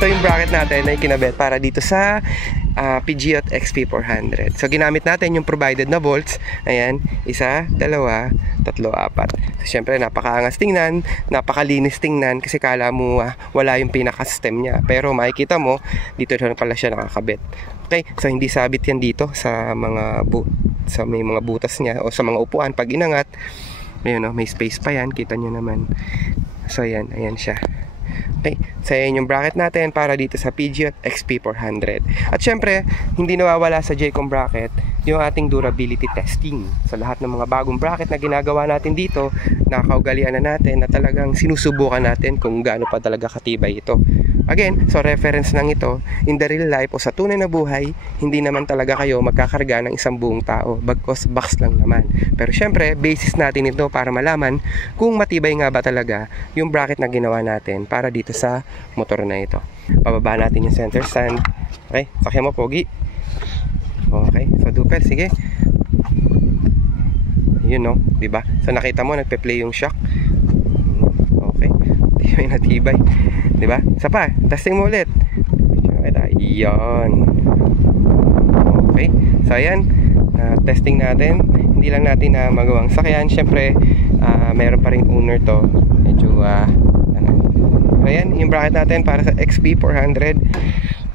ito yung bracket natin na kinabit para dito sa Peugeot XP400. So ginamit natin yung provided na bolts. Ayan, 1, 2, 3, 4. So syempre napakaangas tingnan, napakalinis tingnan kasi kala mo wala yung pinaka-stem niya. Pero makikita mo, dito na pala siya nakakabit. Okay, so hindi sabit yan dito sa mga may mga butas niya o sa mga upuan. Pag inangat, ayun, may space pa yan, kita nyo naman. So ayan siya. Okay, so yan yung bracket natin para dito sa Peugeot XP400. At syempre, hindi nawawala sa Jaycom bracket yung ating durability testing. Sa lahat ng mga bagong bracket na ginagawa natin dito, nakakaugalian na natin na talagang sinusubukan natin kung gaano pa talaga katibay ito. Again, so reference lang ito, in the real life o sa tunay na buhay, hindi naman talaga kayo magkakarga ng isang buong tao, bagkos box lang naman. Pero syempre, basis natin ito para malaman kung matibay nga ba talaga yung bracket na ginawa natin para dito sa motor na ito. Pababa natin yung center stand. Okay, sakyan mo, pogi. Okay, so duper, sige. Yun, no, diba? So nakita mo, nagpe-play yung shock. Okay, tibay na tibay, diba? Isa pa, testing mo ulit. Yan. Okay, so ayan, testing natin. Hindi lang natin na magawang sakyan. Syempre, mayroon pa rin owner to. Medyo, ayan, yung bracket natin para sa XP400.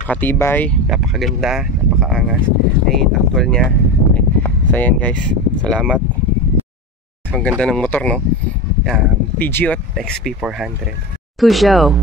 Napakatibay, napakaganda, napakaangas. Ayun, actual niya. Okay. So ayan guys, salamat. Ang ganda ng motor, no? Peugeot XP400. Peugeot